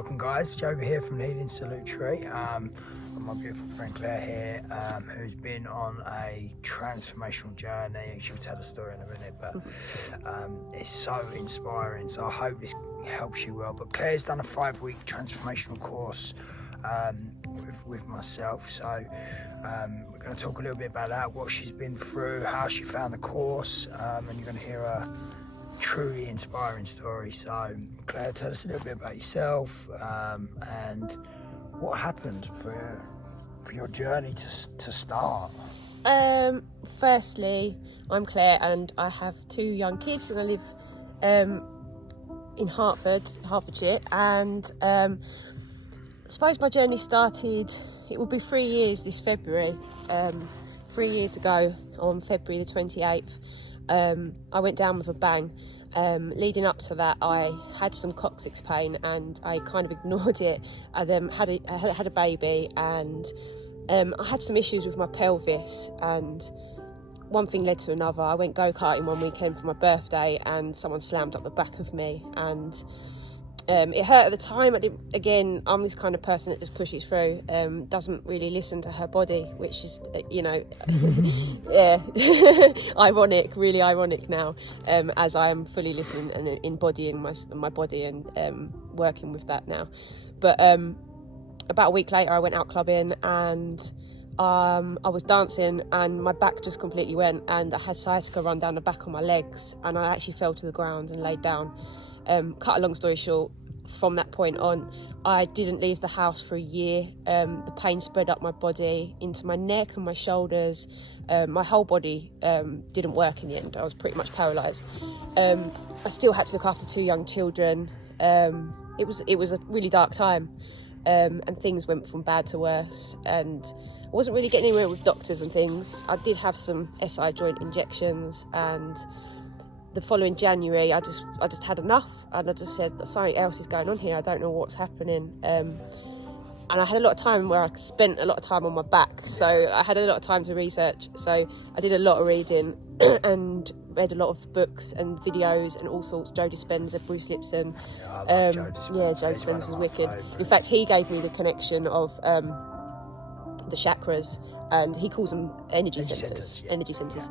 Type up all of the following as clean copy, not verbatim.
Welcome guys, Joe here from Leading Salutary. Got my beautiful friend Claire here, who's been on a transformational journey. She'll tell the story in a minute, but it's so inspiring, so I hope this helps you well. But Claire's done a 5-week transformational course with myself, so we're going to talk a little bit about that, what she's been through, how she found the course, and you're going to hear a truly inspiring story. So Claire, tell us a little bit about yourself and what happened for your journey to start. Firstly, I'm Claire and I have 2 young kids and I live in Hertfordshire, and I suppose my journey started, it will be 3 years this February. 3 years ago on February the 28th, I went down with a bang. Leading up to that, I had some coccyx pain and I kind of ignored it. I had a baby, and I had some issues with my pelvis, and one thing led to another. I went go-karting one weekend for my birthday and someone slammed up the back of me, and it hurt at the time. I'm this kind of person that just pushes through, doesn't really listen to her body, which is, yeah, really ironic now, as I am fully listening and embodying my body and working with that now. But about a week later, I went out clubbing and I was dancing and my back just completely went, and I had sciatica run down the back of my legs, and I actually fell to the ground and laid down. Cut a long story short, from that point on, I didn't leave the house for a year. The pain spread up my body into my neck and my shoulders. My whole body didn't work in the end. I was pretty much paralysed. I still had to look after 2 young children. It was a really dark time, and things went from bad to worse, and I wasn't really getting anywhere with doctors and things. I did have some SI joint injections, and the following January, I just had enough, and I just said, something else is going on here. I don't know what's happening. And I had a lot of time where I spent a lot of time on my back, so I had a lot of time to research. So I did a lot of reading and read a lot of books and videos and all sorts. Joe Dispenza, Bruce Lipton. Yeah, I love Joe Dispenza. Yeah, Joe Dispenza's wicked. In fact, he gave me the connection of the chakras, and he calls them energy centers. Yeah. Energy centers.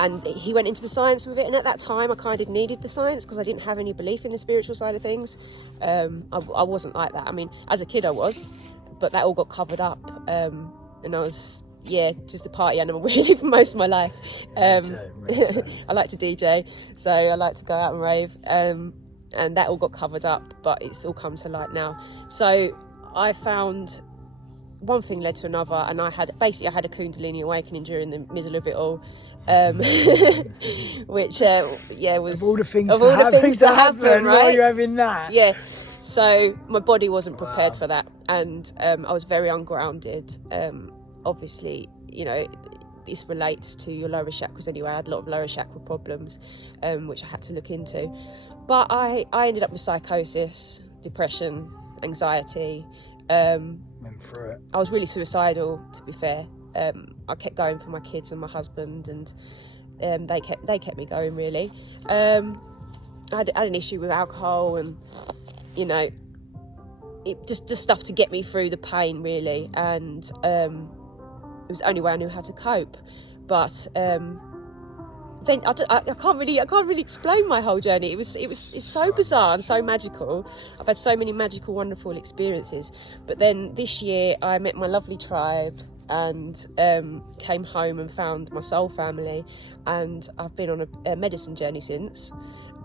And he went into the science with it, and at that time I kind of needed the science because I didn't have any belief in the spiritual side of things. I wasn't like that. I mean, as a kid I was, but that all got covered up, and I was, just a party animal really for most of my life. Me too. I like to DJ, so I like to go out and rave, and that all got covered up, but it's all come to light now. So I found one thing led to another, and I had a Kundalini awakening during the middle of it all. Which was of all the things to happen, right? While you're having that. Yeah, so my body wasn't prepared for that, and I was very ungrounded. Obviously, this relates to your lower chakras anyway. I had a lot of lower chakra problems, which I had to look into. But I ended up with psychosis, depression, anxiety. Went through it. I was really suicidal, to be fair. I kept going for my kids and my husband, and they kept me going, really. I had an issue with alcohol, and it just stuff to get me through the pain, really, and it was the only way I knew how to cope. But then I can't really explain my whole journey. It's so bizarre and so magical. I've had so many magical, wonderful experiences. But then this year I met my lovely tribe and came home and found my soul family, and I've been on a medicine journey since,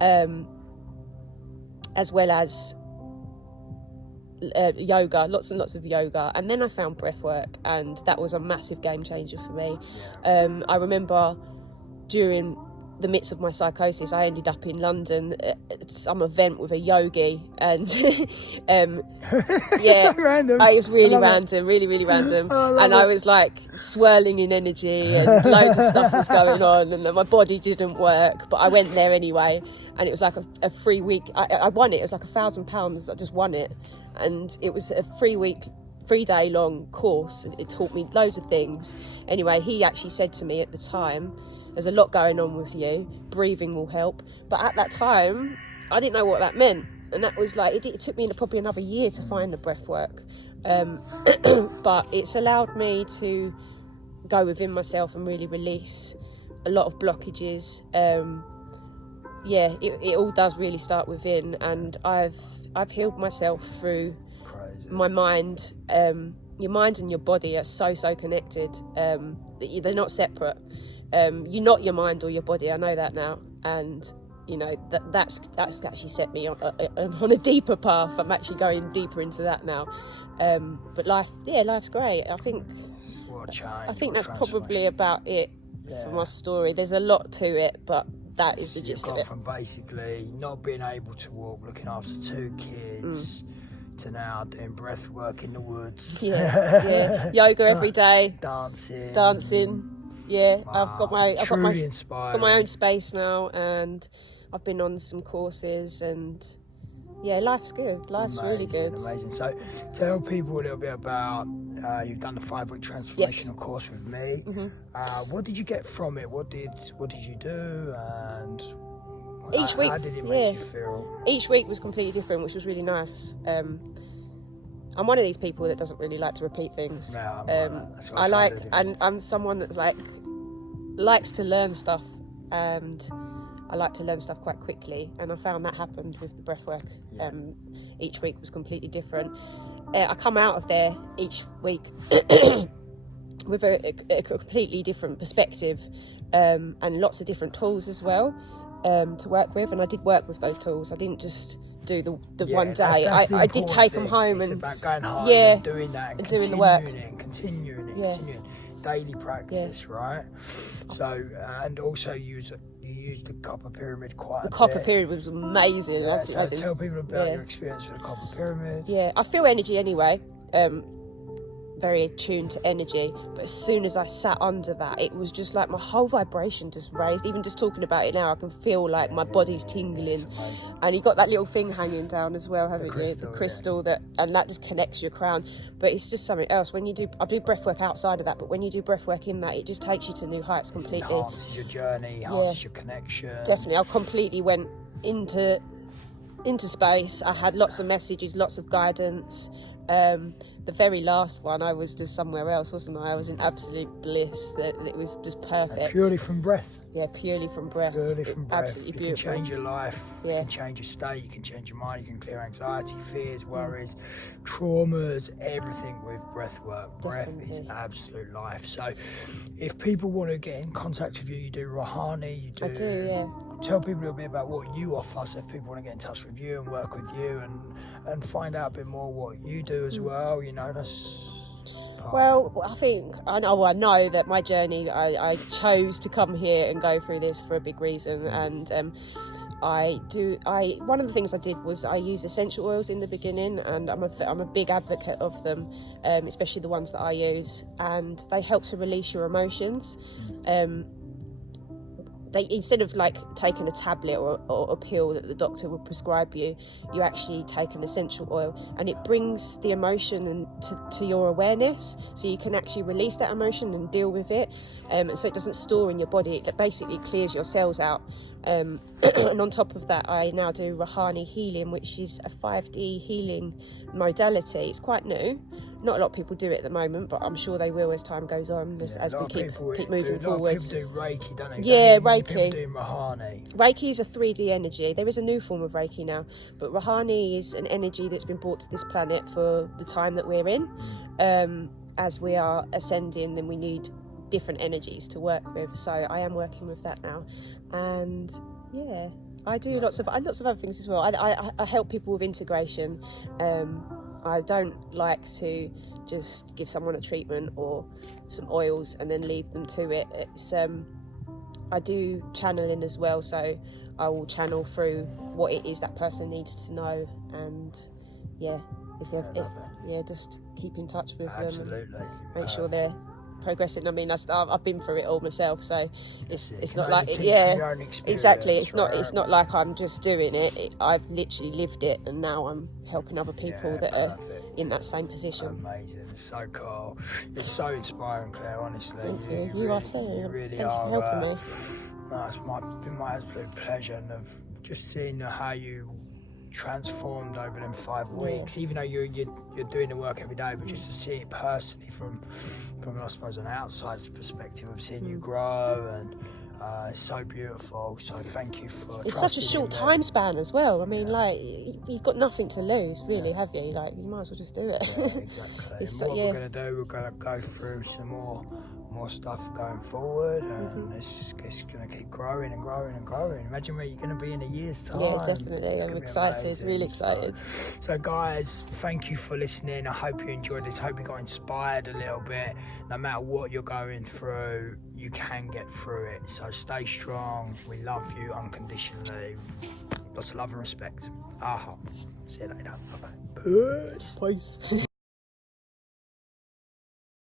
as well as yoga, lots and lots of yoga, and then I found breathwork, and that was a massive game changer for me. I remember during the midst of my psychosis, I ended up in London at some event with a yogi, and So random. It was really random, really random. I was like swirling in energy, and loads of stuff was going on, and my body didn't work, but I went there anyway, and it was like a free week. I won it. It was like £1,000. I just won it, and it was a 3-day long course. It taught me loads of things. Anyway, he actually said to me at the time, there's a lot going on with you, breathing will help. But at that time, I didn't know what that meant. and that was like, it took me probably another year to find the breath work. But it's allowed me to go within myself and really release a lot of blockages. It all does really start within, and I've healed myself through my mind. Your mind and your body are so connected. They're not separate. You're not your mind or your body. I know that now, and you know that's actually set me on a deeper path. I'm actually going deeper into that now. But life's great. I think that's probably about it for my story. There's a lot to it, but that is the gist of it. From basically not being able to walk, looking after 2 kids, to now doing breath work in the woods. Yoga every day. Dancing. Yeah, Wow. I've got my own space now, and I've been on some courses, and yeah, life's good. Life's really good. Amazing. So tell people a little bit about, you've done the 5-week transformational course with me. What did you get from it? What did you do? And each week, how did it make you feel? Each week was completely different, which was really nice. I'm one of these people that doesn't really like to repeat things. I'm someone that likes to learn stuff, and I like to learn stuff quite quickly, and I found that happened with the breathwork. Each week was completely different. I come out of there each week with a completely different perspective, and lots of different tools as well to work with. And I did work with those tools. I didn't just do the one day. I did take them home, it's and about going home and doing that and doing the work, continuing daily practice, right? So and also you use the copper pyramid quite a bit. The copper pyramid was amazing. So tell people about your experience with the copper pyramid. I feel energy anyway, very attuned to energy, but as soon as I sat under that, it was just like my whole vibration just raised. Even just talking about it now, I can feel like my body's tingling. And you got that little thing hanging down as well, haven't you? The crystal and that just connects your crown. But it's just something else. When you do, I do breath work outside of that, but when you do breath work in that, it just takes you to new heights completely. It enhances your journey, enhances your connection. Definitely, I completely went into space. I had lots of messages, lots of guidance. The very last one, I was just somewhere else, wasn't I? I was in absolute bliss. That it was just perfect. And purely from breath. Yeah, purely from breath. Purely from breath. Absolutely You beautiful. can change your life. You can change your state. You can change your mind. You can clear anxiety, fears, worries, traumas, everything with breath work. Breath is absolute life. So, if people want to get in contact with you, you do Rohani. You do. I do, yeah. Tell people a little bit about what you offer. So, if people want to get in touch with you and work with you and find out a bit more what you do as well, you know, that's. Well, I know that my journey, I chose to come here and go through this for a big reason, and one of the things I did was I used essential oils in the beginning, and I'm a big advocate of them, especially the ones that I use, and they help to release your emotions. They, instead of like taking a tablet or a pill that the doctor will prescribe you, you actually take an essential oil, and it brings the emotion to your awareness, so you can actually release that emotion and deal with it, and so it doesn't store in your body. It basically clears your cells out. And on top of that, I now do Rohani healing, which is a 5D healing modality. It's quite new. Not a lot of people do it at the moment, but I'm sure they will as time goes on, as we keep moving forward. A lot of people do Reiki, don't they? Yeah, Reiki. People do Rohani. Reiki is a 3D energy. There is a new form of Reiki now, but Rohani is an energy that's been brought to this planet for the time that we're in. As we are ascending, then we need different energies to work with. So I am working with that now, and yeah, I do lots of other things as well. I help people with integration. I don't like to just give someone a treatment or some oils and then leave them to it. It's I do channeling as well, so I will channel through what it is that person needs to know, and just keep in touch with them. Make sure they're progressing. I mean, I've been through it all myself, so it's not like exactly. It's not like I'm just doing it. I've literally lived it, and now I'm helping other people that are in that same position. Amazing, it's so cool. It's so inspiring, Claire. Honestly, Thank you. You are too. You really Thank are. You for helping me. No, it's been my absolute pleasure, and of just seeing how you transformed over them 5 weeks, even though you're doing the work every day, but just to see it personally from I suppose an outsider's perspective of seeing you grow, and it's so beautiful. So thank you for it's such a short time span as well. I mean, like, you've got nothing to lose, really, have you? Like, you might as well just do it. Yeah, exactly. And what we're going to do, we're going to go through some more stuff going forward, and it's going to keep growing and growing and growing. Imagine where you're going to be in a year's time. Yeah, definitely. I'm excited, amazing. Really excited. So guys, thank you for listening. I hope you enjoyed this. I hope you got inspired a little bit. No matter what you're going through, you can get through it. So stay strong. We love you unconditionally. Lots of love and respect. See you later. Bye-bye. Peace.